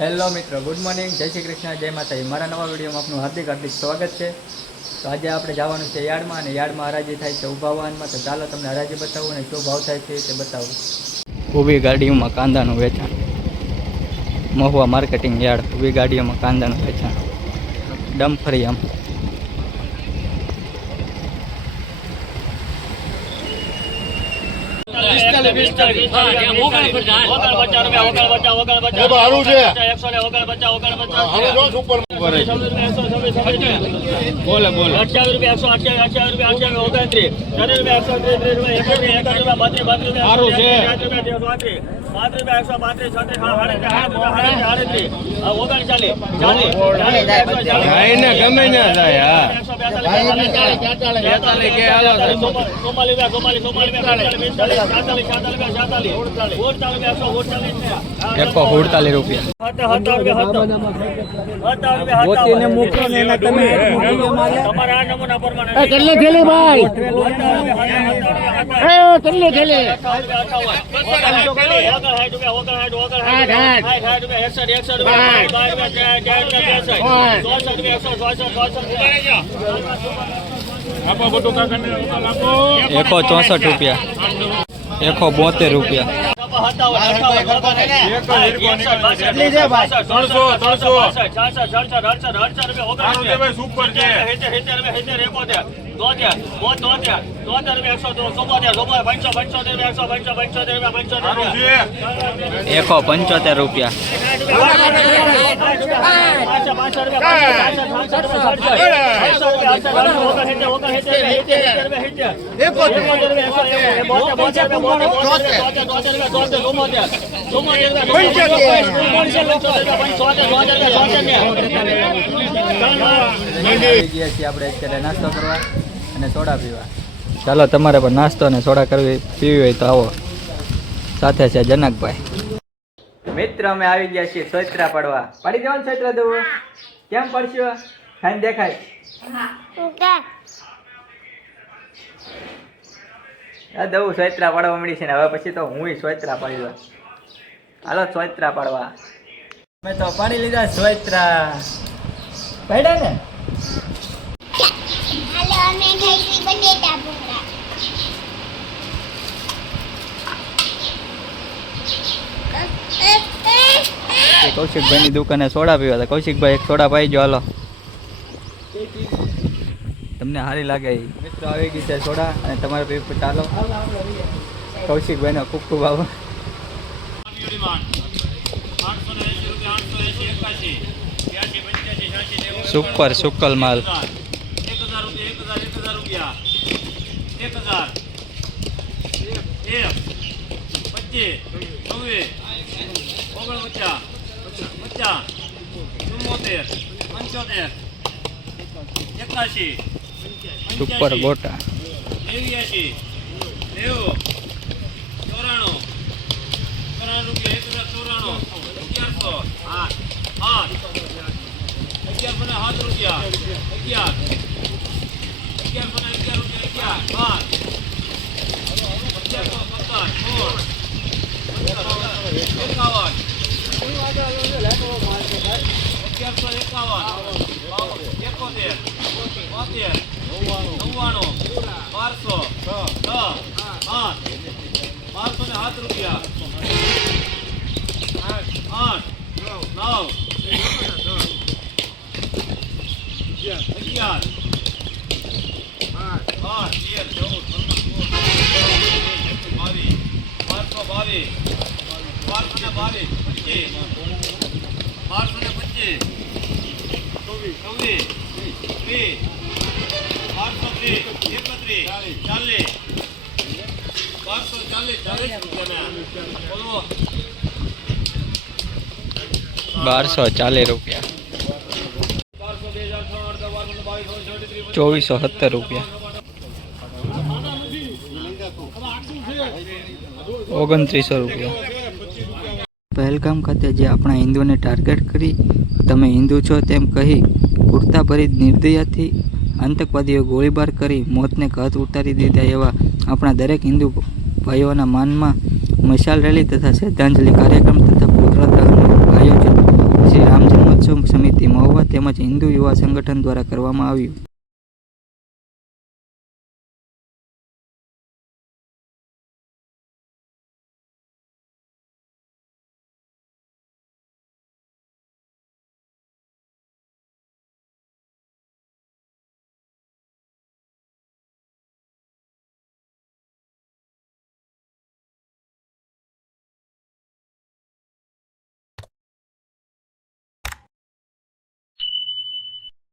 Hello મિત્રો, good morning, જય શ્રી કૃષ્ણ, જય માતાજી। મારા નવા વિડીયોમાં આપનું હાર્દિક સ્વાગત છે। તો આજે આપણે જવાનું છે યાર્ડમાં, અને યાર્ડમાં હરાજી થાય છે ઊભા વાહનમાં। તો ચાલો તમને હરાજી બતાવું અને શું ભાવ થાય છે તે બતાવું। ઊભી ગાડીઓમાં કાંદાનું વેચાણ, મહુવા માર્કેટિંગ યાર્ડ। ઊભી ગાડીઓમાં કાંદાનું વેચાણ, ડમ્ફરિયામ। એકસો 48 રૂપિયા, 172 રૂપિયા। એકસો 75 રૂપિયા। આપણે અત્યારે નાસ્તો કરવા અને સોડા પીવા। ચાલો, તમારે પણ નાસ્તો અને સોડા પીવી હોય તો આવો। સાથે છે જનકભાઈ। મિત્ર, અમે આવી ગયા છીએ સોયત્રા પડવા। પડી જવાનું સોયત્રા દેવું? કેમ પડશો? ખાઈને દેખાય? દઉં સોયત્રા પાડવા મળી છે ને, હવે પછી તો હું સોયત્રા પાડી દઉં। હાલો સોયત્રા પાડવા। અમે તો પાડી લીધા સોયત્રા। પડ્યા ને? કૌશિકભાઈની દુકાને સોડા પીવા હતા। કૌશિકભાઈ એક સોડા પાઈ ગયો, હાલો તમને સારી લાગે। મિત્રો આવી ગઈ છે સોડા, અને તમારે પીવું ચાલો। કૌશિકભાઈનો ખૂબ ખૂબ આભાર। સુપર સુકલ માલ। 81 સુપર ગોટા 89 1240 રૂપિયા। 2470 રૂપિયા। 2900 રૂપિયા। પહેલગામ ખાતે જે આપણા હિન્દુઓને ટાર્ગેટ કરી તમે હિન્દુ છો તેમ કહી કુર્તા ભરી નિર્દયતાથી આતંકવાદીઓ ગોળીબાર કરી મોતને ઘાત ઉતારી દીધા એવા આપણા દરેક હિન્દુ ભાઈઓના માનમાં મશાલ રેલી તથા શ્રદ્ધાંજલિ કાર્યક્રમ તથા પુત્ર દહનનું આયોજન તેમજ હિન્દુ યુવા સંગઠન દ્વારા કરવામાં આવ્યું.